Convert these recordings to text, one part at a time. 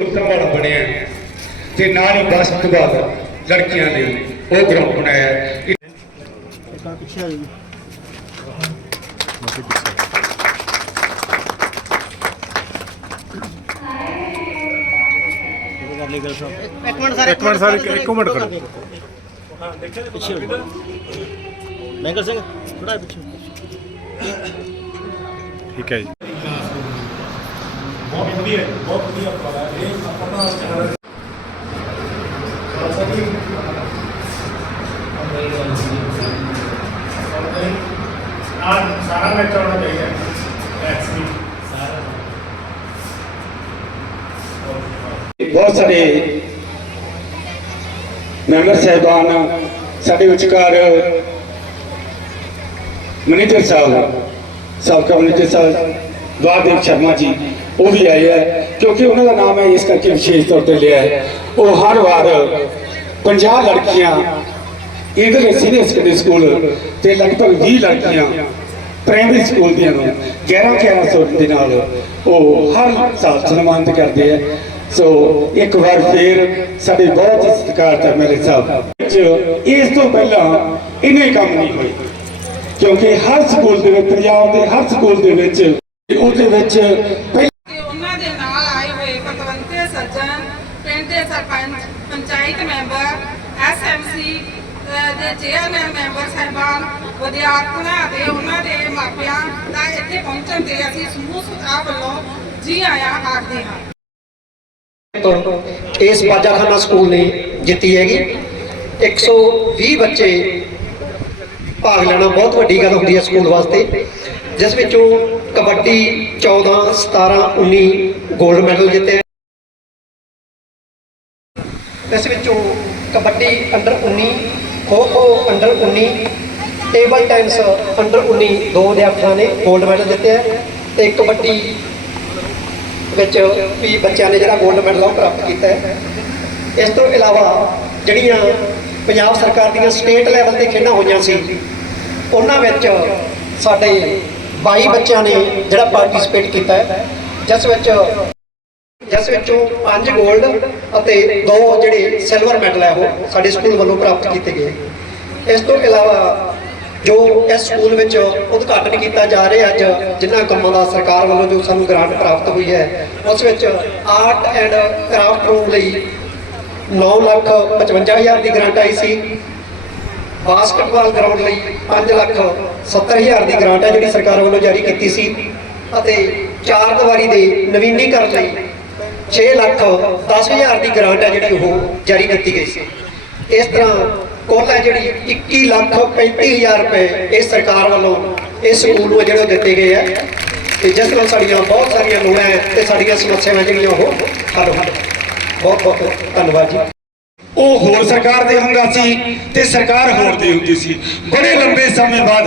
ਸੰਭਾਲ ਬਣਿਆ ਤੇ ਨਾਲ ਹੀ ਬਾਸਕਟਬਾਲ ਲੜਕੀਆਂ ਲਈ ਉਹ ਗਰਾਊਂਡ ਬਣਾਇਆ। ਤਾਂ ਪਿੱਛੇ ਆ ਜੀ ਇੱਕ ਮਿੰਟ ਸਰ ਇੱਕ ਮਿੰਟ ਸਰ, ਇੱਕ- ਮਿੰਟ ਖੜੋ। ਪਿੱਛੇ ਹੋ ਜਾਓ। ਮੈਂਗਲ ਸਿੰਘ ਥੋੜਾ ਪਿੱਛੇ ਠੀਕ ਹੈ ਜੀ ਸਾਰਾ ਮੈਚ ਆਉਣਾ ਚਾਹੀਦਾ ਐਕਸਪੀ ਬਹੁਤ ਸਾਰੇ ਮੈਂਬਰ ਸਾਹਿਬਾਨ ਸਾਡੇ ਵਿਚਕਾਰ ਮੈਨੇਜਰ ਸਾਹਿਬ ਸਾਬਕਾ ਮੈਨੇਜਰ ਸਾਹਿਬ ਦਵਾਦੇਵ ਸ਼ਰਮਾ ਜੀ ਉਹ ਵੀ ਆਏ ਹੈ ਕਿਉਂਕਿ ਉਹਨਾਂ ਦਾ ਨਾਮ ਹੈ, ਇਸ ਕਰਕੇ ਵਿਸ਼ੇਸ਼ ਤੌਰ ਤੇ ਲਿਆ ਹੈ। ਉਹ ਹਰ ਵਾਰ 50 ਲੜਕੀਆਂ ਇਹਦੇ ਸੀਨੀਅਰ ਸੈਕੰਡਰੀ ਸਕੂਲ ਤੇ ਲਗਭਗ 20 ਲੜਕੀਆਂ ਪ੍ਰਾਇਮਰੀ ਸਕੂਲ ਦੀਆਂ ਨੂੰ 11 1100 ਦੇ ਨਾਲ ਉਹ ਹਰ ਸਾਲ ਸਨਮਾਨਿਤ ਕਰਦੇ ਆ। ਸੋ ਇੱਕ ਵਾਰ ਫੇਰ ਸਾਡੇ ਬਹੁਤ ਸਤਿਕਾਰ ਸਤਿਕਾਰਤ ਮੇਰੇ ਸਾਹਿਬ ਇਸ ਤੋਂ ਪਹਿਲਾਂ ਇਹਨੇ ਕੰਮ ਨਹੀਂ ਹੋਏ ਕਿਉਂਕਿ ਹਰ ਸਕੂਲ ਦੇ ਵਿੱਚ, ਪੰਜਾਬ ਦੇ ਹਰ ਸਕੂਲ ਦੇ ਵਿੱਚ ਉਹਦੇ ਵਿੱਚ ਪਹਿਲਾਂ ਤੇ ਉਹਨਾਂ ਦੇ ਨਾਲ ਆਏ ਹੋਏ ਪਤਵੰਤੇ ਸੱਜਣ ਪਿੰਡ ਦੇ ਸਰਪੰਚ ਪੰਚਾਇਤ ਮੈਂਬਰ ਐਸਐਮਸੀ ਦੇ ਚੇਅਰਮੈਨ ਮੈਂਬਰ ਸਾਹਿਬਾਨ ਵਿਦਿਆਰਥੀਆਂ ਅਤੇ ਉਹਨਾਂ ਦੇ ਮਾਪਿਆਂ ਦਾ ਇੱਥੇ ਪਹੁੰਚਣ ਤੇ ਅਸੀਂ ਸਮੂਹ ਸੁਚਾਅ ਵੱਲੋਂ ਜੀ ਆਇਆਂ ਆਖਦੇ ਹਾਂ। ਤੋਂ ਇਸ ਬਾਜਾਖਾਨਾ ਸਕੂਲ ਨੇ ਜਿੱਤੀ ਹੈਗੀ। 120 ਬੱਚੇ ਭਾਗ ਲੈਣਾ ਬਹੁਤ ਵੱਡੀ ਗੱਲ ਹੁੰਦੀ ਹੈ ਸਕੂਲ ਵਾਸਤੇ, ਜਿਸ ਵਿੱਚੋਂ ਕਬੱਡੀ 14 17 19 골ਡ ਮੈਡਲ ਜਿੱਤੇ ਇਸ ਵਿੱਚੋਂ kabaddi under 19 kho kho under 19 table tennis under 19 ਦੋ ਵਿਦਿਆਰਥੀਆਂ ਨੇ 골ਡ ਮੈਡਲ ਜਿੱਤਿਆ ਹੈ ਤੇ ਕਬੱਡੀ ਵਿੱਚ ਵੀ ਬੱਚਿਆਂ ਨੇ ਜਿਹੜਾ 골ਡ ਮੈਡਲ ਉਹ ਪ੍ਰਾਪਤ ਕੀਤਾ ਹੈ। ਇਸ ਤੋਂ ਇਲਾਵਾ ਜਿਹੜੀਆਂ ਪੰਜਾਬ ਸਰਕਾਰ ਦੀਆਂ ਸਟੇਟ ਲੈਵਲ ਤੇ ਖੇਡਾਂ ਹੋਈਆਂ ਸੀ, ਉਹਨਾਂ ਵਿੱਚ ਸਾਡੇ 22 ਬੱਚਿਆਂ ਨੇ ਜਿਹੜਾ ਪਾਰਟਿਸਿਪੇਟ ਕੀਤਾ ਜਿਸ ਵਿੱਚ ਜਿਸ ਵਿੱਚੋਂ 5 골ਡ ਅਤੇ 2 ਜਿਹੜੇ ਸਿਲਵਰ ਮੈਡਲ ਹੈ ਉਹ ਸਾਡੇ ਸਕੂਲ ਵੱਲੋਂ ਪ੍ਰਾਪਤ ਕੀਤੇ ਗਏ। ਇਸ ਤੋਂ ਇਲਾਵਾ ਜੋ ਇਸ ਸਕੂਲ ਵਿੱਚ ਉਦਘਾਟਨ ਕੀਤਾ ਜਾ ਰਿਹਾ ਅੱਜ, ਜਿਨ੍ਹਾਂ ਕੰਮਾਂ ਦਾ ਸਰਕਾਰ ਵੱਲੋਂ ਜੋ ਸਾਨੂੰ ਗ੍ਰਾਂਟ ਪ੍ਰਾਪਤ ਹੋਈ ਹੈ, ਉਸ ਵਿੱਚ ਆਰਟ ਐਂਡ ਕਰਾਫਟ ਰੂਮ ਲਈ 9 ਲੱਖ 55 ਹਜ਼ਾਰ ਦੀ ਗ੍ਰਾਂਟ ਆਈ ਸੀ। ਬਾਸਕਟਬਾਲ ਗਰਾਊਂਡ ਲਈ 5 ਲੱਖ 70 ਹਜ਼ਾਰ ਦੀ ਗ੍ਰਾਂਟ ਹੈ ਜਿਹੜੀ ਸਰਕਾਰ ਵੱਲੋਂ ਜਾਰੀ ਕੀਤੀ ਸੀ ਅਤੇ ਚਾਰ ਦੀਵਾਰੀ ਦੇ ਨਵੀਨੀਕਰਨ ਲਈ 6 ਲੱਖ 10 ਹਜ਼ਾਰ ਦੀ ਗ੍ਰਾਂਟ ਹੈ ਜਿਹੜੀ ਉਹ ਜਾਰੀ ਕੀਤੀ ਗਈ ਸੀ। ਇਸ ਤਰ੍ਹਾਂ ਕੁੱਲ ਹੈ ਜਿਹੜੀ 21 ਲੱਖ 35 ਹਜ਼ਾਰ ਰੁਪਏ ਇਸ ਸਰਕਾਰ ਵੱਲੋਂ ਇਸ ਸਕੂਲ ਨੂੰ ਜਿਹੜੇ ਉਹ ਦਿੱਤੇ ਗਏ ਆ। ਤੇ ਜਿਸ ਨਾਲ ਸਾਡੀਆਂ ਬਹੁਤ ਸਾਰੀਆਂ ਲੋੜਾਂ ਹੈ ਤੇ ਸਾਡੀਆਂ ਸਮੱਸਿਆਵਾਂ ਜਿਹੜੀਆਂ ਉਹ ਹੱਲ ਹੋਣ। ਬਹੁਤ ਬਹੁਤ ਧੰਨਵਾਦ ਜੀ। ਉਹ ਹੋਰ ਸਰਕਾਰ ਦੇ ਹੁੰਦਾ ਸੀ ਤੇ ਸਰਕਾਰ ਹੋਰ ਦੀ ਹੁੰਦੀ ਸੀ। ਬੜੇ ਲੰਬੇ ਸਮੇਂ ਬਾਅਦ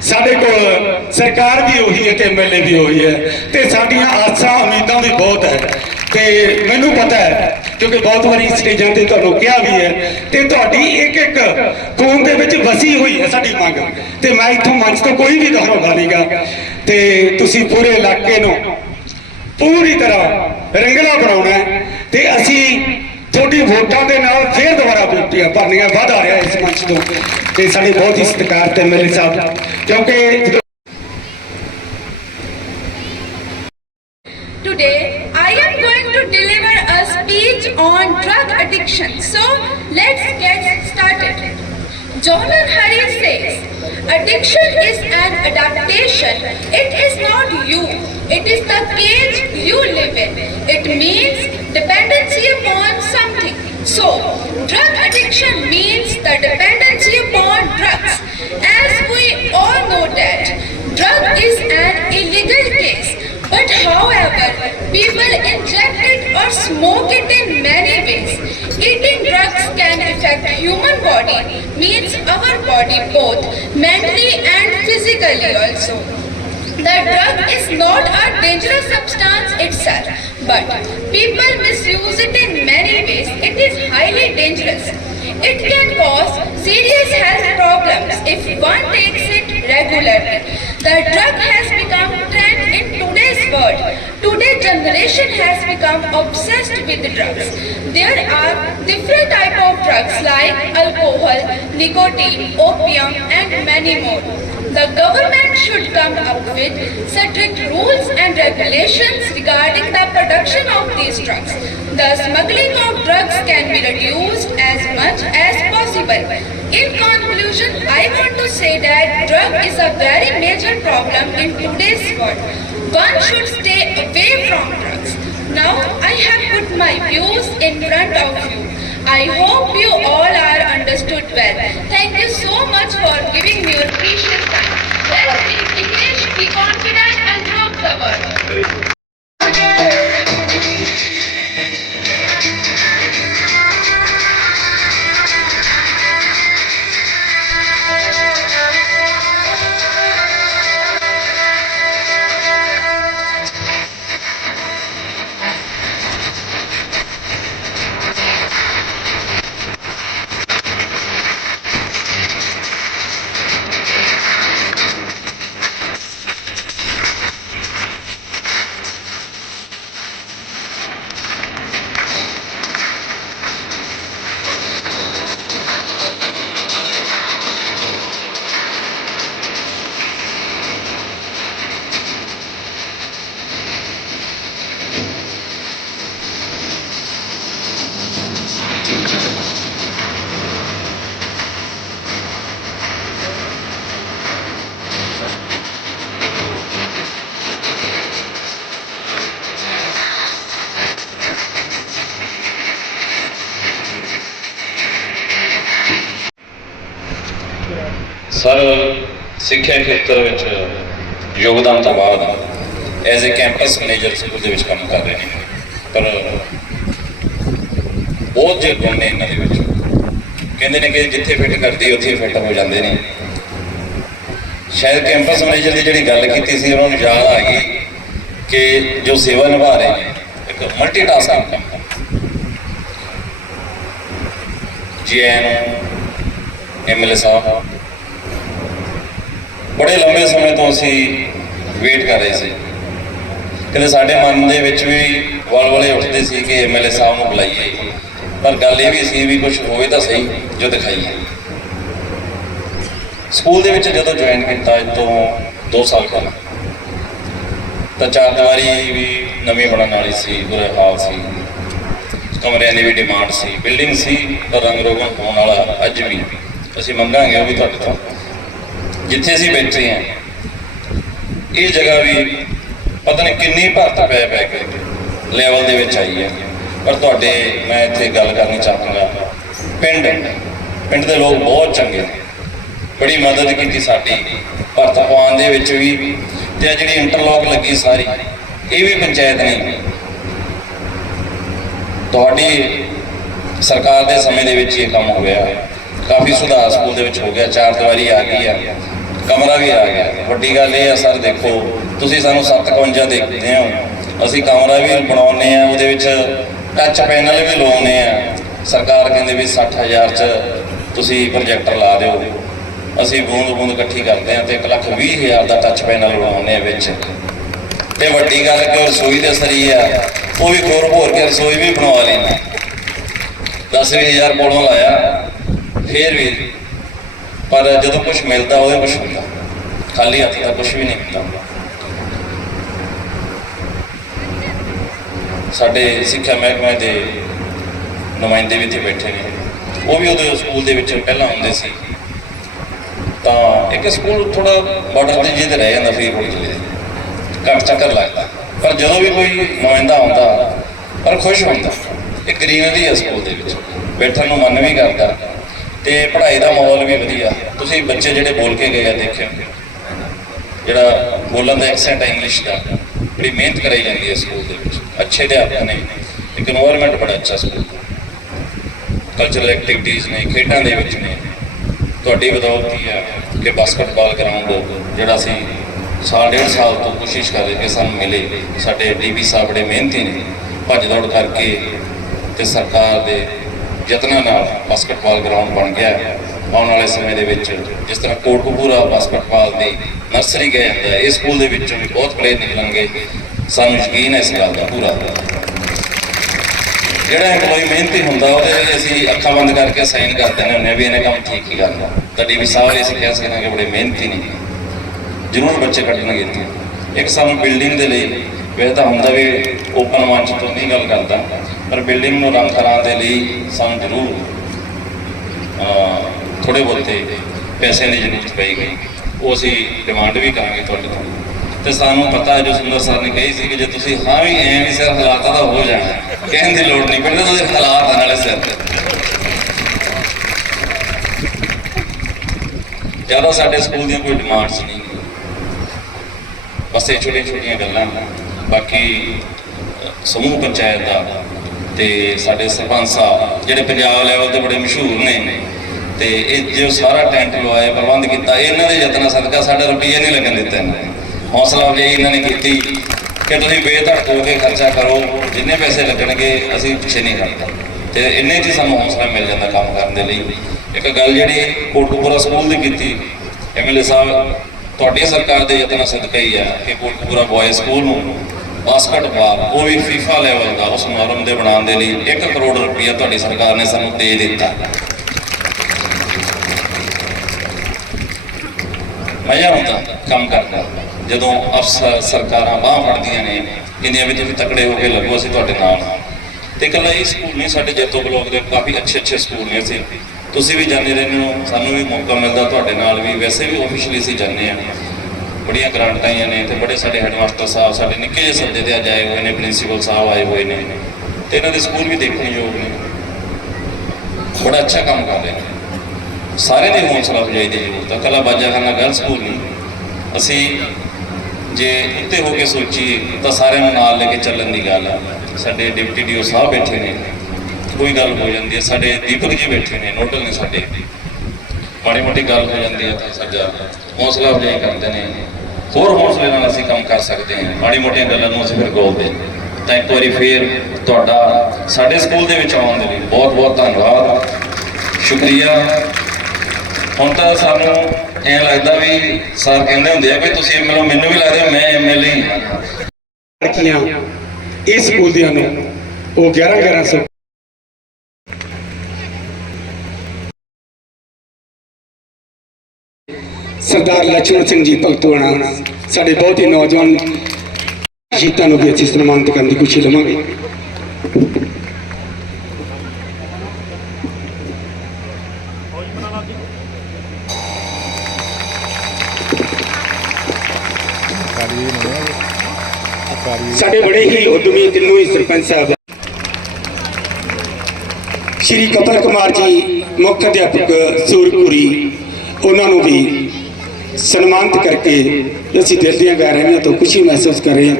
ਸਾਡੇ ਕੋਲ ਸਰਕਾਰ ਵੀ ਉਹੀ ਹੈ ਤੇ ਐਮਐਲਏ ਵੀ ਉਹੀ ਹੈ ਤੇ ਸਾਡੀਆਂ ਆਸਾਂ ਉਮੀਦਾਂ ਵੀ ਬਹੁਤ ਹੈ ਤੇ ਮੈਨੂੰ ਪਤਾ ਹੈ, ਕਿਉਂਕਿ ਬਹੁਤ ਵਾਰੀ ਸਟੇਜਾਂ ਤੇ ਤੁਹਾਨੂੰ ਕਿਹਾ ਵੀ ਹੈ ਤੇ ਤੁਹਾਡੀ ਇੱਕ ਇੱਕ ਕੌਮ ਦੇ ਵਿੱਚ ਵਸੀ ਹੋਈ ਹੈ ਸਾਡੀ ਮੰਗ ਤੇ ਮੈਂ ਇੱਥੋਂ ਮੰਚ ਤੋਂ ਕੋਈ ਵੀ ਦੁਹਰਾਉਂਦਾ ਨਹੀਂਗਾ ਤੇ ਤੁਸੀਂ ਪੂਰੇ ਇਲਾਕੇ ਨੂੰ ਪੂਰੀ ਤਰ੍ਹਾਂ ਰੰਗਲਾ ਬਣਾਉਣਾ ਤੇ ਅਸੀਂ ਤੁਹਾਡੀ ਵੋਟਾਂ ਦੇ ਨਾਲ ਫੇਰ ਦੁਬਾਰਾ ਵੋਟਾਂ ਭਰਨੀਆਂ ਵਧ ਆ ਰਿਹਾ ਇਸ ਮੰਚ ਤੋਂ ਤੇ ਸਾਡੇ ਬਹੁਤ ਹੀ ਸਤਿਕਾਰ ਤੇ ਮੇਰੇ ਸਾਹਿਬ ਕਿਉਂਕਿ ਜਦੋਂ Today, I am going to deliver a speech on drug addiction. So, let's get started. Jonan Hari says, Addiction is an adaptation. It is not you. It is the cage you body both mentally and physically also. The drug is not a dangerous substance itself, but people misuse it in many ways. It is highly dangerous. It can cause serious health problems if one takes it regularly. The drug has become trend in today's world. To Today's generation has become obsessed with drugs. There are different type of drugs like alcohol, nicotine, opium and many more. The government should come up with strict rules and regulations regarding the production of these drugs. The smuggling of drugs can be reduced as much as possible. In conclusion, I want to say that drug is a very major problem in today's world. One should stay away from drugs. Now I have put my views in front of you. I hope you all are understood well. Thank you so much for giving me your precious time. Let's be engaged, be confident and help the world. Sir ਸਿੱਖਿਆ ਖੇਤਰ ਵਿੱਚ ਯੋਗਦਾਨ ਤੋਂ ਬਾਅਦ as a campus manager school ਦੇ ਵਿੱਚ ਕੰਮ ਕਰ ਰਹੇ ਨੇ ਪਰ ਬਹੁਤ ਜੇ ਗੁਣ ਨੇ ਇਹਨਾਂ ਦੇ ਵਿੱਚ ਕਹਿੰਦੇ ਨੇ ਕਿ ਜਿੱਥੇ ਫਿੱਟ ਕਰਦੀ ਉੱਥੇ ਫਿੱਟ ਹੋ ਜਾਂਦੇ ਨੇ ਸ਼ਾਇਦ ਕੈਂਪਸ ਮੈਨੇਜਰ ਦੀ ਜਿਹੜੀ ਗੱਲ ਕੀਤੀ ਸੀ ਉਹਨਾਂ ਨੂੰ ਯਾਦ ਆ ਗਈ ਕਿ ਜੋ ਸੇਵਾ ਨਿਭਾ ਰਹੇ ਨੇ ਇੱਕ ਮਲਟੀਟਾਸਕਿੰਗ ਕੰਮ ਹੈ ਜੀ ਐਮਐਲਏ ਸਾਹਿਬ ਬੜੇ ਲੰਬੇ ਸਮੇਂ ਤੋਂ ਅਸੀਂ ਵੇਟ ਕਰ ਰਹੇ ਸੀ। ਕਿਤੇ ਸਾਡੇ ਮਨ ਦੇ ਵਿੱਚ ਵੀ ਵਲਵਲੇ ਉੱਠਦੇ ਸੀ ਕਿ ਐਮਐਲਏ ਸਾਹਿਬ ਨੂੰ ਬੁਲਾਈਏ। ਪਰ ਗੱਲ ਇਹ ਵੀ ਸੀ ਵੀ ਕੁਝ ਹੋਵੇ ਤਾਂ ਸਹੀ, ਜੋ ਦਿਖਾਈਏ। ਸਕੂਲ ਦੇ ਵਿੱਚ ਜਦੋਂ ਜੁਆਇਨ ਕੀਤਾ ਅੱਜ ਤੋਂ 2 ਸਾਲ ਪਹਿਲਾਂ, ਤਾਂ ਚਾਰ ਦੀਵਾਰੀ ਵੀ ਨਵੀਂ ਬਣਨ ਵਾਲੀ ਸੀ, ਬੁਰੇ ਹਾਲ ਸੀ। ਕਮਰਿਆਂ ਦੀ ਵੀ ਡਿਮਾਂਡ ਸੀ ਬਿਲਡਿੰਗ ਸੀ ਪਰ ਰੰਗ ਰੋਗਨ ਹੋਣ ਵਾਲਾ ਅੱਜ ਵੀ। ਅਸੀਂ ਮੰਗਾਂਗੇ ਉਹ ਵੀ ਤੁਹਾਡੇ ਤੋਂ। ਜਿੱਥੇ ਅਸੀਂ ਬੈਠੇ ਹਾਂ, ਇਹ ਜਗ੍ਹਾ ਵੀ ਪਤਾ ਨਹੀਂ ਕਿੰਨੀ ਭਰਤ ਪੈ ਪੈ ਕੇ ਲੈਵਲ ਦੇ ਵਿੱਚ ਆਈ ਹੈ। ਪਰ ਤੁਹਾਡੇ ਮੈਂ ਇੱਥੇ ਗੱਲ ਕਰਨੀ ਚਾਹਾਂਗਾ। ਪਿੰਡ ਪਿੰਡ ਦੇ ਲੋਕ ਬਹੁਤ ਚੰਗੇ ਨੇ। ਬੜੀ ਮਦਦ ਕੀਤੀ ਸਾਡੀ ਭਰਤ ਪਵਾਉਣ ਦੇ ਵਿੱਚ ਵੀ। ਤੇ ਜਿਹੜੀ ਇੰਟਰਲੌਕ ਲੱਗੀ ਸਾਰੀ, ਇਹ ਵੀ ਪੰਚਾਇਤ ਨੇ। ਤੁਹਾਡੀ ਸਰਕਾਰ ਦੇ ਸਮੇਂ ਦੇ ਵਿੱਚ ਇਹ ਕੰਮ ਹੋ ਗਿਆ। ਕਾਫੀ ਸੁਧਾਰ ਸਕੂਲ ਦੇ ਵਿੱਚ ਹੋ ਗਿਆ, ਚਾਰ ਦੀਵਾਰੀ ਆ ਗਈ ਆ ਕਮਰਾ ਵੀ ਆ ਗਿਆ। ਵੱਡੀ ਗੱਲ ਇਹ ਆ, ਸਰ, ਦੇਖੋ, ਤੁਸੀਂ ਸਾਨੂੰ 751 ਦੇਖਦੇ ਹੋ। ਅਸੀਂ ਕਮਰਾ ਵੀ ਬਣਾਉਨੇ ਆ ਉਹਦੇ ਵਿੱਚ ਟੱਚ ਪੈਨਲ ਵੀ ਲਾਉਨੇ ਆ ਸਰਕਾਰ ਕਹਿੰਦੇ ਵੀ 60000 ਚ ਤੁਸੀਂ ਪ੍ਰੋਜੈਕਟਰ ਲਾ ਦਿਓ। ਅਸੀਂ ਬੂੰਦ ਬੂੰਦ ਇਕੱਠੀ ਕਰਦੇ ਆ ਤੇ 1 ਲੱਖ 20 ਹਜ਼ਾਰ ਦਾ ਟੱਚ ਪੈਨਲ ਬਣਾਉਨੇ ਆ ਵਿੱਚ। ਤੇ ਵੱਡੀ ਗੱਲ ਕਿ ਰਸੋਈ ਦੇ ਸਰੀ ਆ, ਉਹ ਵੀ ਖੋਰ ਭੋਰ ਕੇ ਰਸੋਈ ਵੀ ਬਣਵਾ ਲੈਣਾ 10000 ਕੋਲੋਂ ਲਾਇਆ, ਫੇਰ ਵੀ ਪਰ ਜਦੋਂ ਕੁਝ ਮਿਲਦਾ, ਉਹਦੇ ਕੁਝ ਹੁੰਦਾ। ਖਾਲੀ ਹੱਥ ਦਾ ਕੁਝ ਵੀ ਨਹੀਂ ਹੁੰਦਾ। ਸਾਡੇ ਸਿੱਖਿਆ ਮਹਿਕਮੇ ਦੇ ਨੁਮਾਇੰਦੇ ਵੀ ਇੱਥੇ ਬੈਠੇ ਨੇ। ਉਹ ਵੀ ਉਦੋਂ ਸਕੂਲ ਦੇ ਵਿੱਚ ਪਹਿਲਾਂ ਆਉਂਦੇ ਸੀ। ਤਾਂ ਇੱਕ ਸਕੂਲ ਥੋੜਾ ਬਾਰਡਰ ਦੇ ਜਿਹਦੇ ਰਹਿ ਜਾਂਦਾ ਫਰੀਦਕੋਟ ਜ਼ਿਲ੍ਹੇ ਦੇ ਘੱਟ ਚੱਕਰ ਲੱਗਦਾ। ਪਰ ਜਦੋਂ ਵੀ ਕੋਈ ਨੁਮਾਇੰਦਾ ਆਉਂਦਾ, ਪਰ ਖੁਸ਼ ਹੁੰਦਾ। ਇਹ ਗ੍ਰੀਨਰੀ ਹੈ ਸਕੂਲ ਦੇ ਵਿੱਚ। ਬੈਠਣ ਨੂੰ ਮਨ ਵੀ ਕਰਦਾ। ਤੇ ਪੜ੍ਹਾਈ ਦਾ ਮਾਹੌਲ ਵੀ ਵਧੀਆ। ਤੁਸੀਂ ਬੱਚੇ ਜਿਹੜੇ ਬੋਲ ਕੇ ਗਏ ਆ, ਦੇਖਿਆ ਜਿਹੜਾ ਬੋਲਣ ਦਾ ਐਕਸੈਂਟ ਹੈ ਇੰਗਲਿਸ਼ ਦਾ, ਬੜੀ ਮਿਹਨਤ ਕਰਾਈ ਜਾਂਦੀ ਹੈ ਸਕੂਲ ਦੇ ਵਿੱਚ। ਅੱਛੇ ਅਧਿਆਪਕ ਨੇ, ਇੱਕ এনवायरमेंट ਬੜਾ ਅੱਛਾ ਸਕੂਲ। ਕਲਚਰਲ ਐਕਟੀਵਿਟੀਜ਼ ਨੇ, ਖੇਡਾਂ ਦੇ ਵਿੱਚ ਨੇ। ਤੁਹਾਡੀ ਬਦੌਲਤ ਹੀ ਹੈ ਕਿ ਬਾਸਕਟਬਾਲ ਗਰਾਊਂਡ ਜਿਹੜਾ ਅਸੀਂ ਸਾਲ, ਡੇਢ ਸਾਲ ਤੋਂ ਕੋਸ਼ਿਸ਼ ਕਰ ਰਹੇ ਕਿ ਸਾਨੂੰ ਮਿਲੇ। ਸਾਡੇ ਡੀਵੀ ਸਾਹਿਬ ਬੜੇ ਮਿਹਨਤੀ ਨੇ। ਭੱਜ ਦੌੜ ਕਰਕੇ ਤੇ ਸਰਕਾਰ ਦੇ ਯਤਨਾਂ ਨਾਲ ਬਾਸਕਟਬਾਲ ਗਰਾਊਂਡ ਬਣ ਗਿਆ ਆਉਣ ਵਾਲੇ ਸਮੇਂ ਦੇ ਵਿੱਚ ਜਿਸ ਤਰ੍ਹਾਂ ਕੋਟਕਪੂਰਾ ਬਾਸਕਟਬਾਲ ਦੀ ਨਰਸਰੀ ਗਏ ਹੁੰਦਾ ਇਸ ਸਕੂਲ ਦੇ ਵਿੱਚੋਂ ਵੀ ਬਹੁਤ ਪਲੇਅਰ ਨਿਕਲਣਗੇ। ਸਾਨੂੰ ਯਕੀਨ ਹੈ ਇਸ ਗੱਲ ਦਾ ਪੂਰਾ। ਜਿਹੜਾ EMPLOYE ਮਿਹਨਤੀ ਹੁੰਦਾ, ਉਹਦੇ ਲਈ ਅਸੀਂ ਅੱਖਾਂ ਬੰਦ ਕਰਕੇ ਸਾਈਨ ਕਰ ਦਿੰਦੇ ਹੁੰਦੇ ਹਾਂ ਵੀ ਇਹਨੇ ਕੰਮ ਠੀਕ ਹੀ ਕਰਦਾ ਤੁਹਾਡੀ ਵੀ ਸਾਰੇ ਅਸੀਂ ਕਹਿ ਸਕਦੇ ਹਾਂ ਕਿ ਬੜੇ ਮਿਹਨਤੀ ਨੇ। ਜ਼ਰੂਰ ਬੱਚੇ ਕੱਢਣਗੇ ਇੱਥੇ। ਇੱਕ ਸਾਨੂੰ ਬਿਲਡਿੰਗ ਦੇ ਲਈ, ਵੈਸੇ ਤਾਂ ਹੁੰਦਾ ਵੀ ਓਪਨ ਮੰਚ ਤੋਂ ਨਹੀਂ ਗੱਲ ਕਰਦਾ। ਪਰ ਬਿਲਡਿੰਗ ਨੂੰ ਰੰਗ ਕਰਾਉਣ ਦੇ ਲਈ ਸਾਨੂੰ ਜ਼ਰੂਰ ਥੋੜੇ ਬਹੁਤੇ ਪੈਸਿਆਂ ਦੀ ਜ਼ਰੂਰਤ ਪਏਗੀ ਉਹ ਅਸੀਂ ਡਿਮਾਂਡ ਵੀ ਕਰਾਂਗੇ ਤੁਹਾਡੇ ਤੋਂ। ਤੇ ਸਾਨੂੰ ਪਤਾ ਹੈ ਜੋ ਸੁੰਦਰ ਸਰ ਨੇ ਕਹੀ ਸੀ ਕਿ ਜੇ ਤੁਸੀਂ ਹਾਂ ਵੀ ਐਂ ਵੀ ਸਿਰ ਹਾਲਾਤਾਂ ਦਾ ਹੋ ਜਾਣਾ, ਕਹਿਣ ਦੀ ਲੋੜ ਨਹੀਂ ਪਹਿਲਾਂ ਤਾਂ ਹਾਲਾਤ ਆ ਨਾਲੇ ਸਿਰ ਤੇ। ਜ਼ਿਆਦਾ ਸਾਡੇ ਸਕੂਲ ਦੀਆਂ ਕੋਈ ਡਿਮਾਂਡਸ ਨਹੀਂ। ਬਸ ਇਹ ਛੋਟੀਆਂ ਛੋਟੀਆਂ ਗੱਲਾਂ ਬਾਕੀ ਸਮੂਹ ਪੰਚਾਇਤ ਦਾ ਤੇ ਸਾਡੇ ਸਰਪੰਚ ਸਾਹਿਬ, ਜਿਹੜੇ ਪੰਜਾਬ ਲੈਵਲ ਤੇ ਬੜੇ ਮਸ਼ਹੂਰ ਨੇ, ਤੇ ਇਹ ਜੋ ਸਾਰਾ ਟੈਂਟ ਲਵਾਇਆ, ਪ੍ਰਬੰਧ ਕੀਤਾ, ਇਹਨਾਂ ਦੇ ਯਤਨਾਂ ਸਦਕਾ ਸਾਡਾ ਰੁਪਈਆ ਨਹੀਂ ਲੱਗਣ ਦਿੱਤਾ। ਇਹਨਾਂ ਨੇ ਹੌਸਲਾ ਅਫਜ਼ਾਈ ਇਹਨਾਂ ਨੇ ਕੀਤੀ ਕਿ ਤੁਸੀਂ ਬੇਧੜਕ ਹੋ ਕੇ ਖਰਚਾ ਕਰੋ, ਜਿੰਨੇ ਪੈਸੇ ਲੱਗਣਗੇ, ਅਸੀਂ ਪਿੱਛੇ ਨਹੀਂ ਹਟਦੇ। ਤੇ ਇੰਨੇ 'ਚ ਸਾਨੂੰ ਹੌਸਲਾ ਮਿਲ ਜਾਂਦਾ ਕੰਮ ਕਰਨ ਦੇ ਲਈ। ਇੱਕ ਗੱਲ ਜਿਹੜੀ ਕੋਟੂਪੁਰਾ ਸਕੂਲ ਦੀ ਕੀਤੀ ਐਮਐਲਏ ਸਾਹਿਬ, ਤੁਹਾਡੀ ਸਰਕਾਰ ਦੇ ਯਤਨਾਂ ਸਦਕਾ ਹੀ ਆ ਕਿ ਕੋਟੂਪੁਰਾ ਬॉय ਸਕੂਲ ਨੂੰ ਬਾਸਕਟਬਾਲ ਉਹ ਵੀ ਫੀਫਾ ਲੈਵਲ ਦਾ, ਉਸ ਮੁਹਰਮ ਦੇ ਬਣਾਉਣ ਦੇ ਲਈ 1 ਕਰੋੜ ਰੁਪਈਆ ਤੁਹਾਡੀ ਸਰਕਾਰ ਨੇ ਸਾਨੂੰ ਦੇ ਦਿੱਤਾ। ਮਜ਼ਾ ਆਉਂਦਾ ਕੰਮ ਕਰਦਾ, ਜਦੋਂ ਅਫਸਰ ਸਰਕਾਰਾਂ ਬਾਹ ਫੜਦੀਆਂ ਨੇ, ਕਹਿੰਦੀਆਂ ਵੀ ਤਕੜੇ ਹੋ ਕੇ ਲੱਗੋ, ਅਸੀਂ ਤੁਹਾਡੇ ਨਾਲ ਹਾਂ। ਤੇ ਇਕੱਲਾ ਇਹ ਸਕੂਲ ਨਹੀਂ, ਸਾਡੇ ਜੈਤੋ ਬਲੋਕ ਦੇ ਕਾਫੀ ਅੱਛੇ ਅੱਛੇ ਸਕੂਲ ਨੇ ਅਸੀਂ। ਤੁਸੀਂ ਵੀ ਜਾਣੇ ਰਹਿੰਦੇ ਹੋ, ਸਾਨੂੰ ਵੀ ਮੌਕਾ ਮਿਲਦਾ ਤੁਹਾਡੇ ਨਾਲ ਵੀ, ਵੈਸੇ ਵੀ ਆਫੀਸ਼ੀਅਲੀ ਅਸੀਂ ਜਾਂਦੇ ਆ ਬੜੀਆਂ ਗ੍ਰਾਂਟਾਂ ਆਈਆਂ ਨੇ ਤੇ ਬੜੇ ਸਾਡੇ ਹੈਡਮਾਸਟਰ ਸਾਹਿਬ, ਸਾਡੇ ਨਿੱਕੇ ਜਿਹੇ ਸੱਦੇ ਤੇ ਅੱਜ ਆਏ ਹੋਏ ਨੇ ਪ੍ਰਿੰਸੀਪਲ ਸਾਹਿਬ ਆਏ ਹੋਏ ਨੇ। ਤੇ ਇਹਨਾਂ ਦੇ ਸਕੂਲ ਵੀ ਦੇਖਣ ਯੋਗ ਨੇ। ਬੜਾ ਅੱਛਾ ਕੰਮ ਕਰ ਰਹੇ ਨੇ। ਸਾਰੇ ਦੀ ਹੌਸਲਾ ਅਫਜ਼ਾਈ ਦੀ ਜ਼ਰੂਰਤ ਹੈ ਕੱਲਾ ਬਾਜਾ ਖਾਨਾ ਗਰਲ ਸਕੂਲ ਨਹੀਂ। ਅਸੀਂ ਜੇ ਉੱਤੇ ਹੋ ਕੇ ਸੋਚੀਏ, ਤਾਂ ਸਾਰਿਆਂ ਨੂੰ ਨਾਲ ਲੈ ਕੇ ਚੱਲਣ ਦੀ ਗੱਲ ਹੈ ਸਾਡੇ ਡਿਪਟੀ ਡੀਓ ਸਾਹਿਬ ਬੈਠੇ ਨੇ। ਕੋਈ ਗੱਲ ਹੋ ਜਾਂਦੀ ਹੈ ਸਾਡੇ ਦੀਪਕ ਜੀ ਬੈਠੇ ਨੇ, ਨੋਡਲ ਨੇ ਸਾਡੇ। ਮਾੜੀ ਮੋਟੀ ਗੱਲ ਹੋ ਜਾਂਦੀ ਹੈ ਤਾਂ ਸਾਡਾ ਹੌਸਲਾ ਅਫਜ਼ਾਈ ਕਰਦੇ ਨੇ। ਹੋਰ ਹੌਸਲੇ ਨਾਲ ਅਸੀਂ ਕੰਮ ਕਰ ਸਕਦੇ ਹਾਂ। ਮਾੜੀ ਮੋਟੀਆਂ ਗੱਲਾਂ ਨੂੰ ਅਸੀਂ ਫਿਰ ਗੋਲਦੇ ਹਾਂ। ਤਾਂ ਇੱਕ ਵਾਰੀ ਫੇਰ ਤੁਹਾਡਾ ਸਾਡੇ ਸਕੂਲ ਦੇ ਵਿੱਚ ਆਉਣ ਦੇ ਲਈ ਬਹੁਤ ਬਹੁਤ ਧੰਨਵਾਦ। ਸ਼ੁਕਰੀਆ। ਹੁਣ ਤਾਂ ਸਾਨੂੰ ਐਂ ਲੱਗਦਾ ਵੀ ਸਰ ਕਹਿੰਦੇ ਹੁੰਦੇ ਆ ਵੀ ਤੁਸੀਂ ਐਮਐਲਏ ਮੈਨੂੰ ਵੀ ਲੱਗਦਾ ਮੈਂ ਐਮਐਲਏ ਹੀ ਹਾਂ। ਲੜਕੀਆਂ, ਇਸ ਸਕੂਲ ਦੀਆਂ ਨੂੰ, ਉਹ 11 1100 ਸਰਦਾਰ ਲਛਮਣ ਸਿੰਘ ਜੀ ਭਗਤੋਣਾ ਸਾਡੇ ਬਹੁਤ ਹੀ ਨੌਜਵਾਨ ਜੀਤਾਂ ਨੂੰ ਵੀ ਅਸੀਂ ਸਨਮਾਨਿਤ ਕਰਨ ਦੀ ਕੋਸ਼ਿਸ਼ ਲਵਾਂਗੇ। ਸਾਡੇ ਬੜੇ ਹੀ ਉਦਮੀ ਤਿੰਨੋਂ ਹੀ ਸਰਪੰਚ ਸਾਹਿਬ। ਸ਼੍ਰੀ ਕਪਲ ਕੁਮਾਰ ਜੀ, ਮੁੱਖ ਅਧਿਆਪਕ ਸੂਰਪੁਰੀ ਉਹਨਾਂ ਨੂੰ ਵੀ ਸਨਮਾਨਿਤ ਕਰਕੇ ਅਸੀਂ ਦਿਲ ਦੀਆਂ ਗਹਿਰਾਈਆਂ ਤੋਂ ਖੁਸ਼ੀ ਮਹਿਸੂਸ ਕਰ ਰਹੇ ਹਾਂ।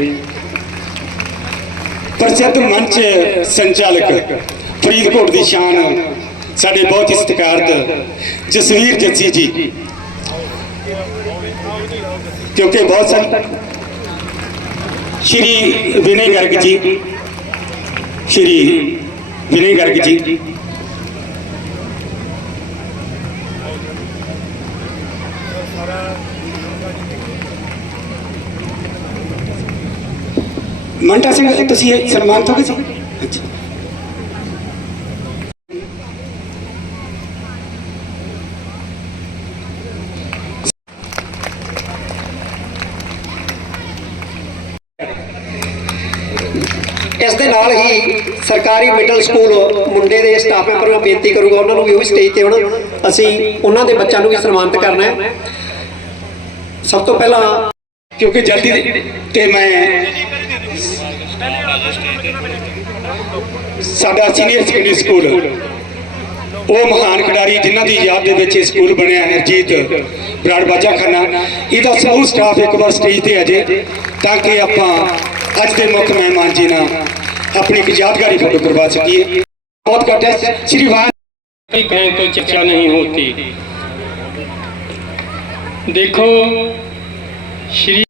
ਪ੍ਰਸਿੱਧ ਮੰਚ ਸੰਚਾਲਕ ਫਰੀਦਕੋਟ ਦੀ ਸ਼ਾਨ ਸਾਡੇ ਬਹੁਤ ਹੀ ਸਤਿਕਾਰਤ ਜਸਵੀਰ ਜੱਸੀ ਜੀ। ਕਿਉਂਕਿ ਬਹੁਤ ਸਾਰੇ ਸ਼੍ਰੀ ਵਿਨय ਗਰਗ ਜੀ। ਸ਼੍ਰੀ ਵਿਨय ਗਰਗ ਜੀ। ਮੰਟਾ ਸਿੰਘ, ਤੁਸੀਂ ਸਨਮਾਨਿਤ ਹੋ ਗਏ ਸੀ ਅੱਛਾ ਇਸ ਦੇ ਨਾਲ ਹੀ ਸਰਕਾਰੀ ਮਿਡਲ ਸਕੂਲ ਮੁੰਡੇ ਦੇ ਸਟਾਫ ਮੈਂਬਰ ਨੂੰ ਬੇਨਤੀ ਕਰੂਗਾ, ਉਹਨਾਂ ਨੂੰ ਵੀ ਉਹ ਸਟੇਜ ਤੇ ਆਉਣ ਅਸੀਂ ਉਹਨਾਂ ਦੇ ਬੱਚਿਆਂ ਨੂੰ ਵੀ ਸਨਮਾਨਿਤ ਕਰਨਾ ਹੈ। ਸਭ ਤੋਂ ਪਹਿਲਾਂ, ਕਿਉਂਕਿ ਜਲਦੀ ਤੇ ਮੈਂ ਸਾਡਾ ਸੀਨੀਅਰ ਸੈਕੰਡਰੀ ਸਕੂਲ ਉਹ ਮਹਾਨ ਖਿਡਾਰੀ ਜਿਨ੍ਹਾਂ ਦੀ ਯਾਦ ਦੇ ਵਿੱਚ ਇਹ ਸਕੂਲ ਬਣਿਆ ਹੈ ਹਰਜੀਤ ਬਰਾੜ ਬਾਜਾ ਖਾਨਾ ਇਹਦਾ ਸਮੂਹ ਸਟਾਫ ਇੱਕ ਵਾਰ ਸਟੇਜ ਤੇ ਆ ਜੇ ਤਾਂ ਕਿ ਆਪਾਂ ਅੱਜ ਦੇ ਮੁੱਖ ਮਹਿਮਾਨ ਜੀ ਨਾਲ ਆਪਣੀ ਇੱਕ ਯਾਦਗਾਰੀ ਫੋਟੋ ਕਰਵਾ ਸਕੀਏ ਬਹੁਤ ਘੱਟ ਹੈ ਸ਼੍ਰੀ ਵਾਹ कहीं तो चर्चा नहीं होती देखो श्री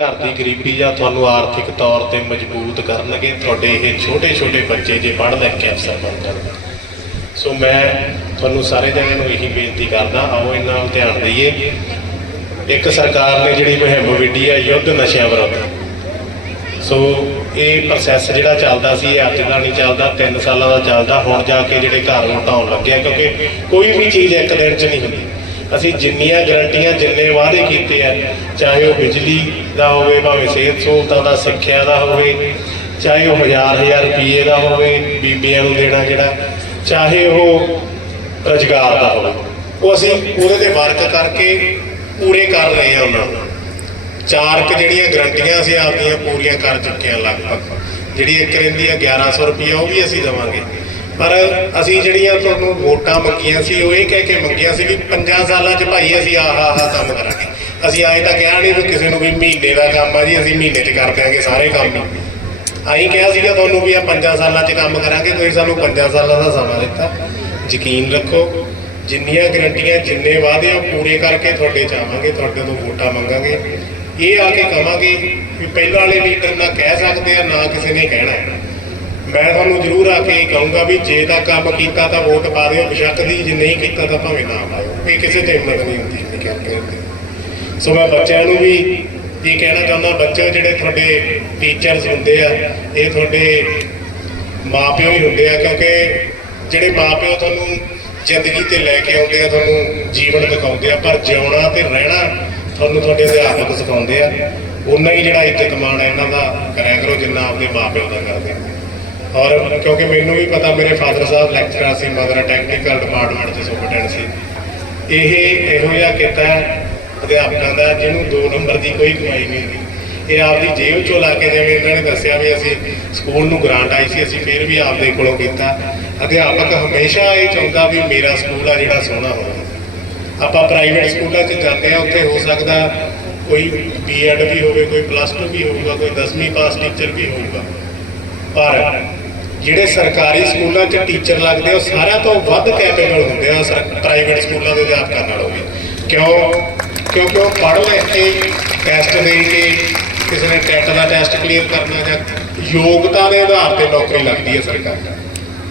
ਘਰ ਦੀ ਗਰੀਬੀ ਜਾਂ ਤੁਹਾਨੂੰ ਆਰਥਿਕ ਤੌਰ ਤੇ ਮਜ਼ਬੂਤ ਕਰਨਗੇ, ਤੁਹਾਡੇ ਇਹ ਛੋਟੇ ਛੋਟੇ ਬੱਚੇ ਜੇ ਪੜ੍ਹ ਲਿਖ ਕੇ ਅਫਸਰ ਬਣ ਜਾਣਗੇ। ਸੋ ਮੈਂ ਤੁਹਾਨੂੰ ਸਾਰੇ ਜਣਿਆਂ ਨੂੰ ਇਹੀ ਬੇਨਤੀ ਕਰਦਾ, ਆਓ ਇਹਨਾਂ ਨੂੰ ਧਿਆਨ ਦਈਏ। ਇੱਕ ਸਰਕਾਰ ਨੇ ਜਿਹੜੀ ਮੁਹਿੰਮ ਵਿੱਢੀ ਹੈ ਯੁੱਧ ਨਸ਼ਿਆਂ ਵਿਰੁੱਧ। ਸੋ ਇਹ ਪ੍ਰੋਸੈਸ ਜਿਹੜਾ ਚੱਲਦਾ ਸੀ, ਇਹ ਅੱਜ ਦਾ ਨਹੀਂ ਚੱਲਦਾ 3 ਸਾਲਾਂ ਦਾ ਚੱਲਦਾ, ਹੁਣ ਜਾ ਕੇ ਜਿਹੜੇ ਘਰ ਵਟਾਉਣ ਲੱਗਿਆ, ਕਿਉਂਕਿ ਕੋਈ ਵੀ ਚੀਜ਼ ਇੱਕ ਦਿਨ 'ਚ ਨਹੀਂ ਹੁੰਦੀ। ਅਸੀਂ ਜਿੰਨੀਆਂ ਗਰੰਟੀਆਂ ਜਿੰਨੇ ਵਾਅਦੇ ਕੀਤੇ ਆ, ਚਾਹੇ ਉਹ ਬਿਜਲੀ ਦਾ ਹੋਵੇ, ਭਾਵੇਂ ਸਿਹਤ ਸਹੂਲਤਾਂ ਦਾ, ਸਿੱਖਿਆ ਦਾ ਹੋਵੇ, ਚਾਹੇ ਉਹ ਹਜ਼ਾਰ ਹਜ਼ਾਰ ਰੁਪਏ ਦਾ ਹੋਵੇ, ਬੀਬੀਆਂ ਨੂੰ ਦੇਣਾ ਜਿਹੜਾ, ਚਾਹੇ ਉਹ ਰੁਜ਼ਗਾਰ ਦਾ ਹੋਵੇ। ਉਹ ਅਸੀਂ ਉਹਦੇ ਤੇ ਵਰਕ ਕਰਕੇ ਪੂਰੇ ਕਰ ਰਹੇ ਹਾਂ ਉਹਨਾਂ ਨੂੰ। ਚਾਰ ਕੁ ਜਿਹੜੀਆਂ ਗਰੰਟੀਆਂ ਅਸੀਂ ਆਪਦੀਆਂ ਪੂਰੀਆਂ ਕਰ ਚੁੱਕੇ ਹਾਂ ਲਗਭਗ। ਜਿਹੜੀ ਇੱਕ ਰਹਿੰਦੀ ਆ 1100 ਰੁਪਏ ਉਹ ਵੀ ਅਸੀਂ ਦੇਵਾਂਗੇ। ਪਰ ਅਸੀਂ ਜਿਹੜੀਆਂ ਤੁਹਾਨੂੰ ਵੋਟਾਂ ਮੰਗੀਆਂ ਸੀ, ਉਹ ਇਹ ਕਹਿ ਕੇ ਮੰਗੀਆਂ ਸੀ ਵੀ 5 ਸਾਲਾਂ 'ਚ ਭਾਈ ਅਸੀਂ ਆਹ ਆਹ ਕੰਮ ਕਰਾਂਗੇ। ਅਸੀਂ ਆਏ ਤਾਂ ਕਿਹਾ ਨਹੀਂ ਵੀ ਕਿਸੇ ਨੂੰ ਵੀ ਮਹੀਨੇ ਦਾ ਕੰਮ ਆ ਜੀ, ਅਸੀਂ ਮਹੀਨੇ 'ਚ ਕਰ ਦਿਆਂਗੇ ਸਾਰੇ ਕੰਮ ਹੀ ਅਸੀਂ ਕਿਹਾ ਸੀਗਾ ਤੁਹਾਨੂੰ ਵੀ ਆ 5 ਸਾਲਾਂ 'ਚ ਕੰਮ ਕਰਾਂਗੇ, ਤੁਸੀਂ ਸਾਨੂੰ 5 ਸਾਲਾਂ ਦਾ ਸਮਾਂ ਦਿੱਤਾ। ਯਕੀਨ ਰੱਖੋ, ਜਿੰਨੀਆਂ ਗਰੰਟੀਆਂ ਜਿੰਨੇ ਵਾਅਦੇ ਆ, ਉਹ ਪੂਰੇ ਕਰਕੇ ਤੁਹਾਡੇ ਚ ਆਵਾਂਗੇ, ਤੁਹਾਡੇ ਤੋਂ ਵੋਟਾਂ ਮੰਗਾਂਗੇ। ਇਹ ਆ ਕੇ ਕਹਾਂਗੇ ਵੀ ਪਹਿਲਾਂ ਵਾਲੇ ਲੀਡਰ ਨਾ ਕਹਿ ਸਕਦੇ ਆ, ਨਾ ਕਿਸੇ ਨੇ ਕਹਿਣਾ। ਮੈਂ ਤੁਹਾਨੂੰ ਜ਼ਰੂਰ ਆ ਕੇ ਇਹ ਕਹੂੰਗਾ ਵੀ ਜੇ ਤਾਂ ਕੰਮ ਕੀਤਾ ਤਾਂ ਵੋਟ ਪਾ ਦਿਓ, ਬਿਸ਼ੱਕ ਦੀ, ਜੇ ਨਹੀਂ ਕੀਤਾ ਤਾਂ ਭਾਵੇਂ ਨਾ ਪਾਇਓ ਇਹ ਕਿਸੇ ਤੇ ਹਿੰਮਤ ਨਹੀਂ ਹੁੰਦੀ ਇੰਨੀ ਕੈਂਪੇਨ ਦੀ ਸੋ ਮੈਂ ਬੱਚਿਆਂ ਨੂੰ ਵੀ ਇਹ ਕਹਿਣਾ ਚਾਹੁੰਦਾ, ਬੱਚੇ ਜਿਹੜੇ ਤੁਹਾਡੇ ਟੀਚਰਸ ਹੁੰਦੇ ਆ, ਇਹ ਤੁਹਾਡੇ ਮਾਪਿਓ ਹੀ ਹੁੰਦੇ ਆ, ਕਿਉਂਕਿ ਜਿਹੜੇ ਮਾਪਿਓ ਤੁਹਾਨੂੰ ਜ਼ਿੰਦਗੀ ਤੇ ਲੈ ਕੇ ਆਉਂਦੇ ਆ, ਤੁਹਾਨੂੰ ਜੀਵਨ ਦਿਖਾਉਂਦੇ ਆ, ਪਰ ਜਿਉਣਾ ਤੇ ਰਹਿਣਾ ਤੁਹਾਨੂੰ ਤੁਹਾਡੇ ਅਧਿਆਪਕ ਸਿਖਾਉਂਦੇ ਆ। ਉਨਾ ਹੀ ਜਿਹੜਾ ਇੱਜ਼ਤ ਮਾਣ ਹੈ, ਇਹਨਾਂ ਦਾ। ਕਰਿਆ ਕਰੋ ਜਿੰਨਾ ਆਪਣੇ ਮਾਪਿਓ ਦਾ ਕਰਦੇ ਆ। ਔਰ ਕਿਉਂਕਿ ਮੈਨੂੰ ਵੀ ਪਤਾ, ਮੇਰੇ ਫਾਦਰ ਸਾਹਿਬ ਲੈਕਚਰਰ ਸੀ ਮਦਰ ਟੈਕਨੀਕਲ ਡਿਪਾਰਟਮੈਂਟ ਦੇ ਸੁਪਰਡੈਂਟ ਸੀ। ਇਹ ਇਹੋ ਜਿਹਾ ਕਿੱਤਾ ਅਧਿਆਪਕਾਂ ਦਾ, ਜਿਹਨੂੰ 2 ਨੰਬਰ ਦੀ ਕੋਈ ਕਮਾਈ ਨਹੀਂ ਹੁੰਦੀ। ਇਹ ਆਪਦੀ ਜੇਬ ਚੋਂ ਲਾ ਕੇ ਜਿਵੇਂ ਇਹਨਾਂ ਨੇ ਦੱਸਿਆ ਵੀ ਅਸੀਂ ਸਕੂਲ ਨੂੰ ਗ੍ਰਾਂਟ ਆਈ ਸੀ, ਅਸੀਂ ਫਿਰ ਵੀ ਆਪਦੇ ਕੋਲੋਂ ਕੀਤਾ। ਅਧਿਆਪਕ ਹਮੇਸ਼ਾ ਇਹ ਚਾਹੁੰਦਾ ਵੀ ਮੇਰਾ ਸਕੂਲ ਆ ਜਿਹੜਾ ਸੋਹਣਾ ਹੋਵੇ। ਆਪਾਂ ਪ੍ਰਾਈਵੇਟ ਸਕੂਲਾਂ 'ਚ ਜਾਂਦੇ ਆ ਉੱਥੇ ਹੋ ਸਕਦਾ ਕੋਈ ਬੀਐਡ ਵੀ ਹੋਵੇ, ਕੋਈ ਪਲੱਸ 2 ਵੀ ਹੋਊਗਾ, ਕੋਈ 10ਵੀਂ ਪਾਸ ਟੀਚਰ ਵੀ ਹੋਊਗਾ। ਪਰ ਜਿਹੜੇ ਸਰਕਾਰੀ ਸਕੂਲਾਂ 'ਚ ਟੀਚਰ ਲੱਗਦੇ ਉਹ ਸਾਰਿਆਂ ਤੋਂ ਵੱਧ ਕੈਪੇਬਲ ਹੁੰਦੇ ਆ ਪ੍ਰਾਈਵੇਟ ਸਕੂਲਾਂ ਦੇ ਅਧਿਆਪਕਾਂ ਨਾਲੋਂ ਵੀ। ਕਿਉਂ? ਕਿਉਂਕਿ ਉਹ ਪੜ੍ਹ ਲਿਖ ਕੇ ਟੈਸਟ ਦੇ ਕੇ ਕਿਸੇ ਨੇ ਟੈਟ ਦਾ ਟੈਸਟ ਕਲੀਅਰ ਕਰਨਾ ਜਾਂ ਯੋਗਤਾ ਦੇ ਆਧਾਰ ਤੇ ਨੌਕਰੀ ਲੱਗਦੀ ਹੈ ਸਰਕਾਰੀ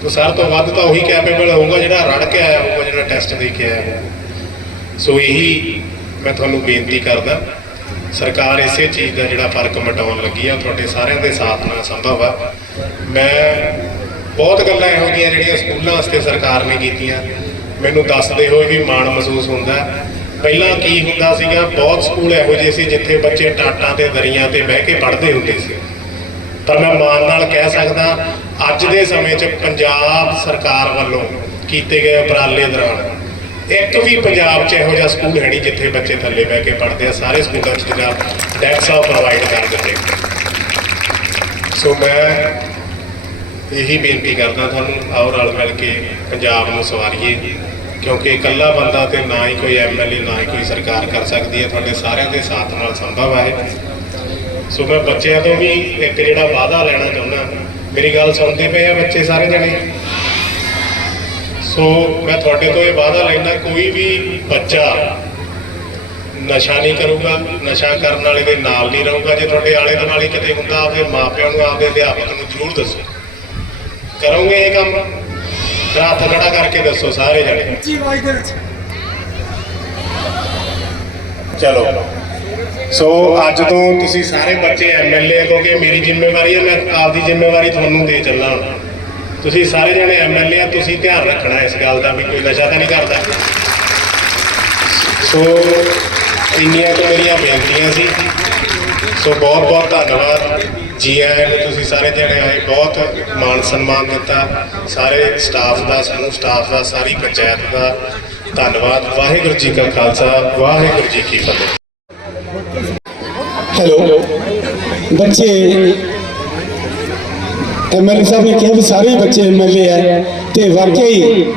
ਤਾਂ ਸਾਰ ਤੋਂ ਵੱਧ ਤਾਂ ਉਹੀ ਕੈਪੇਬਲ ਹੋਊਗਾ ਜਿਹੜਾ ਰੜ ਕੇ ਆਇਆ ਹੋਊਗਾ, ਜਿਹੜਾ ਟੈਸਟ ਦੇ ਕੇ ਆਇਆ ਹੋਊਗਾ। ਸੋ ਇਹੀ ਮੈਂ ਤੁਹਾਨੂੰ ਬੇਨਤੀ ਕਰਦਾ, ਸਰਕਾਰ ਇਸੇ ਚੀਜ਼ ਦਾ ਜਿਹੜਾ ਫ਼ਰਕ ਮਟਾਉਣ ਲੱਗੀ ਆ, ਤੁਹਾਡੇ ਸਾਰਿਆਂ ਦੇ ਸਾਥ ਨਾਲ ਸੰਭਵ ਆ। ਮੈਂ ਬਹੁਤ ਗੱਲਾਂ ਇਹੋ ਜਿਹੀਆਂ ਜਿਹੜੀਆਂ ਸਕੂਲਾਂ ਵਾਸਤੇ ਸਰਕਾਰ ਨੇ ਕੀਤੀਆਂ। ਮੈਨੂੰ ਦੱਸਦੇ ਹੋਏ ਵੀ ਮਾਣ ਮਹਿਸੂਸ ਹੁੰਦਾ। ਪਹਿਲਾਂ ਕੀ ਹੁੰਦਾ ਸੀਗਾ, ਬਹੁਤ ਸਕੂਲ ਇਹੋ ਜਿਹੇ ਸੀ ਜਿੱਥੇ ਬੱਚੇ ਟਾਟਾਂ ਤੇ ਦਰੀਆਂ ਤੇ ਬਹਿ ਕੇ ਪੜ੍ਹਦੇ ਹੁੰਦੇ ਸੀ। ਪਰ ਮੈਂ ਮਾਣ ਨਾਲ ਕਹਿ ਸਕਦਾ, ਅੱਜ ਦੇ ਸਮੇਂ 'ਚ ਪੰਜਾਬ ਸਰਕਾਰ ਵੱਲੋਂ ਕੀਤੇ ਗਏ ਉਪਰਾਲੇ ਦੌਰਾਨ ਇੱਕ ਵੀ ਪੰਜਾਬ 'ਚ ਇਹੋ ਜਿਹਾ ਸਕੂਲ ਹੈ ਨਹੀਂ ਜਿੱਥੇ ਬੱਚੇ ਥੱਲੇ ਬਹਿ ਕੇ ਪੜ੍ਹਦੇ ਆ। ਸਾਰੇ ਸਕੂਲਾਂ 'ਚ ਜਿਹੜਾ ਡੈਕਸ ਆ ਪ੍ਰੋਵਾਈਡ ਕਰ ਦਿੱਤੇ ਸੋ ਮੈਂ ਇਹੀ ਬੇਨਤੀ ਕਰਦਾ ਤੁਹਾਨੂੰ ਆਓ ਰਲ ਮਿਲ ਕੇ ਪੰਜਾਬ ਨੂੰ ਸਵਾਰੀਏ, ਕਿਉਂਕਿ ਇਕੱਲਾ ਬੰਦਾ ਤੇ ਨਾ ਹੀ ਕੋਈ ਐਮਐਲਏ ਨਾ ਹੀ ਕੋਈ ਸਰਕਾਰ ਕਰ ਸਕਦੀ ਹੈ। ਤੁਹਾਡੇ ਸਾਰਿਆਂ ਦੇ ਸਾਥ ਨਾਲ ਸੰਭਵ ਹੈ ਸੋ ਮੈਂ ਬੱਚਿਆਂ ਤੋਂ ਵੀ ਇੱਕ ਜਿਹੜਾ ਵਾਅਦਾ ਲੈਣਾ ਚਾਹੁੰਦਾ, ਮੇਰੀ ਗੱਲ ਸੁਣਦੇ ਪਏ ਆ ਬੱਚੇ ਸਾਰੇ ਜਣੇ। ਸੋ ਮੈਂ ਤੁਹਾਡੇ ਤੋਂ ਇਹ ਵਾਅਦਾ ਲੈਣਾ ਕੋਈ ਵੀ ਬੱਚਾ ਨਸ਼ਾ ਨਹੀਂ ਕਰੂਗਾ, ਨਸ਼ਾ ਕਰਨ ਵਾਲੇ ਦੇ ਨਾਲ ਨਹੀਂ ਰਹੂਗਾ। ਜੇ ਤੁਹਾਡੇ ਆਲੇ ਦੁਆਲੇ ਕਿਤੇ ਹੁੰਦਾ, ਆਪਦੇ ਮਾਪਿਆਂ ਨੂੰ, ਆਪਦੇ ਅਧਿਆਪਕ ਨੂੰ ਜ਼ਰੂਰ ਦੱਸੋ। ਕਰੋਗੇ ਇਹ ਕੰਮ? ਹੱਥ ਖੜਾ ਕਰਕੇ ਦੱਸੋ ਸਾਰੇ ਜਣੇ। ਚਲੋ। ਸੋ ਅੱਜ ਤੋਂ ਤੁਸੀਂ ਸਾਰੇ ਬੱਚੇ ਐਮਐਲਏ ਕਿਉਂਕਿ ਮੇਰੀ ਜ਼ਿੰਮੇਵਾਰੀ ਹੈ ਮੈਂ ਆਪਦੀ ਜ਼ਿੰਮੇਵਾਰੀ ਤੁਹਾਨੂੰ ਦੇ ਚੱਲਾਂ। ਤੁਸੀਂ ਸਾਰੇ ਜਣੇ ਐਮਐਲਏ ਆ ਤੁਸੀਂ ਧਿਆਨ ਰੱਖਣਾ ਇਸ ਗੱਲ ਦਾ ਵੀ ਕੋਈ ਨਸ਼ਾ ਤਾਂ ਨਹੀਂ ਕਰਦਾ। ਸੋ ਇੰਨੀਆਂ ਕੁ ਮੇਰੀਆਂ ਬੇਨਤੀਆਂ ਸੀ। ਸੋ ਬਹੁਤ ਬਹੁਤ ਧੰਨਵਾਦ। ਜੀ ਆਇਆਂ ਨੂੰ ਤੁਸੀਂ ਸਾਰੇ ਜਣੇ ਆਏ, ਬਹੁਤ ਮਾਣ ਸਨਮਾਨ ਦਿੱਤਾ। ਸਾਰੇ ਸਟਾਫ ਦਾ, ਸਾਨੂੰ ਸਟਾਫ ਦਾ, ਸਾਰੀ ਪੰਚਾਇਤ ਦਾ ਧੰਨਵਾਦ। ਵਾਹਿਗੁਰੂ ਜੀ ਕਾ ਖਾਲਸਾ, ਵਾਹਿਗੁਰੂ ਜੀ ਕੀ ਫਤਿਹ। ਹੈਲੋ। ਬੱਚੇ ਐਮਐਲਏ ਸਾਹਿਬ ਨੇ ਕਿਹਾ ਵੀ ਸਾਰੇ ਹੀ ਬੱਚੇ ਐਮਐਲਏ ਆ, ਤੇ ਵਾਕਈ